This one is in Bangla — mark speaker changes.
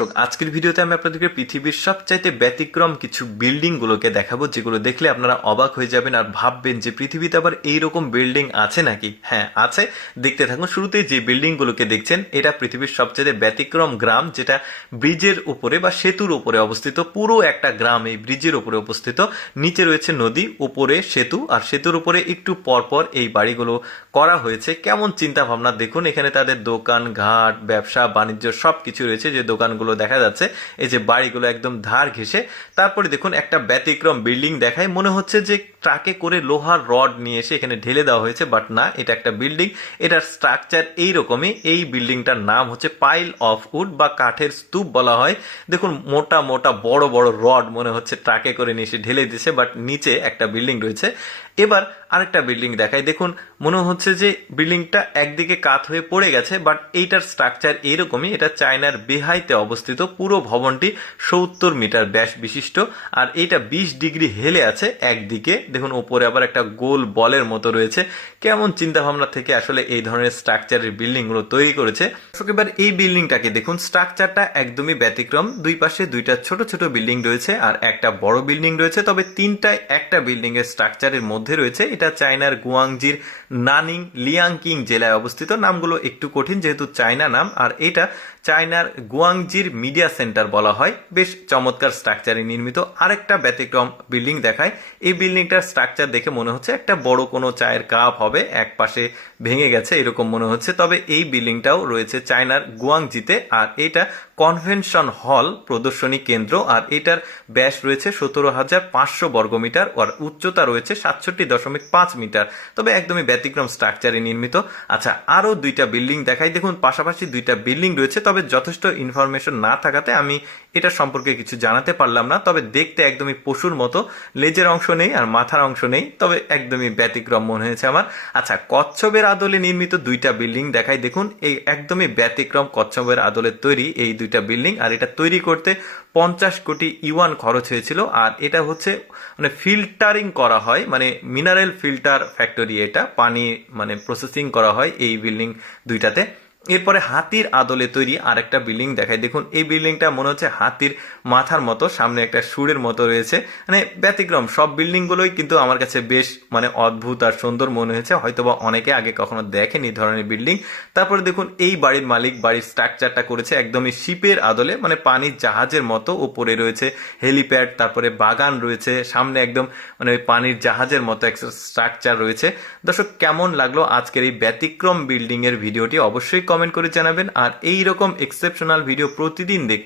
Speaker 1: দর্শক, আজকের ভিডিওতে আমি আপনাদেরকে পৃথিবীর সবচাইতে ব্যতিক্রম কিছু বিল্ডিং গুলোকে দেখাবো, যেগুলো দেখলে আপনারা অবাক হয়ে যাবেন আর ভাববেন যে পৃথিবীতে আবার এইরকম বিল্ডিং আছে নাকি? হ্যাঁ আছে। দেখতে থাকুন শুরুতে যে বিল্ডিং গুলোকে দেখছেন, এটা পৃথিবীর সবচেয়ে ব্যতিক্রম গ্রাম, যেটা ব্রিজের উপরে বা সেতুর উপরে অবস্থিত, পুরো একটা গ্রাম এই ব্রিজের উপরে অবস্থিত। নিচে রয়েছে নদী, উপরে সেতু, আর সেতুর উপরে একটু পরপর এই বাড়িগুলো করা হয়েছে। কেমন চিন্তা ভাবনা দেখুন, এখানে তাদের দোকান, ঘাট, ব্যবসা, বাণিজ্য সব কিছু রয়েছে, যে দোকানগুলো দেখা যাচ্ছে, এই যে বাড়িগুলো একদম ধার ঘেসে তারপরে দেখুন একটা ব্যতিক্রম বিল্ডিং দেখায়, মনে হচ্ছে যে ট্রাকে করে লোহার রড নিয়ে এসে এখানে ঢেলে দেওয়া হয়েছে, বাট না, এটা একটা বিল্ডিং। এটার স্ট্রাকচার এইরকমই, এই বিল্ডিংটার নাম হচ্ছে পাইল অফ উড বা কাঠের স্তূপ বলা হয়। দেখুন, মোটা মোটা বড় বড় রড মনে হচ্ছে ট্রাকে করে নিয়ে এসে ঢেলে দিয়েছে, বাট নিচে একটা বিল্ডিং রয়েছে। এবার আরেকটা বিল্ডিং দেখায়, দেখুন, মনে হচ্ছে যে বিল্ডিংটা একদিকে কাত হয়ে পড়ে গেছে, বাট এইটার স্ট্রাকচার এইরকমই, এটা চায়নার বেহাইতে অবস্থিত পুরো ভবনটি সত্তর মিটার ব্যাস বিশিষ্ট, আর এটা বিশ ডিগ্রি হেলে আছে একদিকে। দেখুন, ওপরে আবার একটা গোল বলের মতো রয়েছে। কেমন চিন্তা ভাবনা থেকে আসলে এই ধরনের স্ট্রাকচারের বিল্ডিংগুলো তৈরি করেছে। এবার এই বিল্ডিংটাকে দেখুন স্ট্রাকচারটা একদমই ব্যতিক্রম। দুই পাশে দুইটা ছোট ছোট বিল্ডিং রয়েছে আর একটা বড় বিল্ডিং রয়েছে, তবে তিনটায় একটা বিল্ডিং এর স্ট্রাকচারের মধ্যে রয়েছে। এটা চায়নার গুয়াংজির নানিং লিয়াংকিং জেলায় অবস্থিত। নামগুলো একটু কঠিন, যেহেতু চায়না নাম, আর এটা চায়নার গুয়াংজির মিডিয়া সেন্টার বলা হয়। বেশ চমৎকার স্ট্রাকচারে নির্মিত আরেকটা ব্যতিক্রম বিল্ডিং দেখায়। এই বিল্ডিংটার স্ট্রাকচার দেখে মনে হচ্ছে একটা বড় কোনো চায়ের কাপ হবে, এক পাশে ভেঙে গেছে, এরকম মনে হচ্ছে। তবে এই বিল্ডিংটাও রয়েছে চায়নার গুয়াংজিতে, আর এটা কনভেনশন হল প্রদর্শনী কেন্দ্র আর এটার ব্যাস রয়েছে সতেরো হাজার পাঁচশো বর্গমিটার আর উচ্চতা রয়েছে সাতষট্টি দশমিক পাঁচ মিটার। তবে একদমই ব্যতিক্রম স্ট্রাকচারে নির্মিত। আচ্ছা আরও দুইটা বিল্ডিং দেখাই। দেখুন, পাশাপাশি দুইটা বিল্ডিং রয়েছে, তবে যথেষ্ট ইনফরমেশন না থাকাতে আমি এটা সম্পর্কে কিছু জানাতে পারলাম না, তবে দেখতে একদমই পশুর মতো, লেজের অংশ নেই আর মাথার অংশ নেই, তবে একদমই ব্যতিক্রম মনে হয়েছে আমার। আচ্ছা কচ্ছপের আদলে নির্মিত দুইটা বিল্ডিং দেখাই, দেখুন, এই একদমই ব্যতিক্রম কচ্ছপের আদলে তৈরি এই দুইটা বিল্ডিং, আর এটা তৈরি করতে পঞ্চাশ কোটি ইউয়ান খরচ হয়েছিল, আর এটা হচ্ছে মানে ফিল্টারিং করা হয় মানে মিনারেল ফিল্টার ফ্যাক্টরি এটা, পানি মানে প্রসেসিং করা হয় এই বিল্ডিং দুইটাতে। এরপরে হাতির আদলে তৈরি আরেকটা বিল্ডিং দেখায় দেখুন, এই বিল্ডিংটা মনে হচ্ছে হাতির মাথার মতো, সামনে একটা সুরের মতো রয়েছে। মানে ব্যতিক্রম, সব বিল্ডিং গুলোই কিন্তু আমার কাছে বেশ মানে অদ্ভুত আর সুন্দর মনে হয়েছে। হয়তোবা অনেকে আগে কখনো দেখেনি ধরনের বিল্ডিং। তারপরে দেখুন, এই বাড়ির মালিক বাড়ির স্ট্রাকচারটা করেছে একদমই শিপের আদলে মানে পানির জাহাজের মতো উপরে রয়েছে হেলিপ্যাড তারপরে বাগান রয়েছে, সামনে একদম মানে ওই পানির জাহাজের মতো একটা স্ট্রাকচার রয়েছে। দর্শক, কেমন লাগল আজকের এই ব্যতিক্রম বিল্ডিং এর ভিডিওটি? অবশ্যই কমেন্ট করে জানাবেন। আর এই রকম এক্সেপশনাল ভিডিও প্রতিদিন দেখ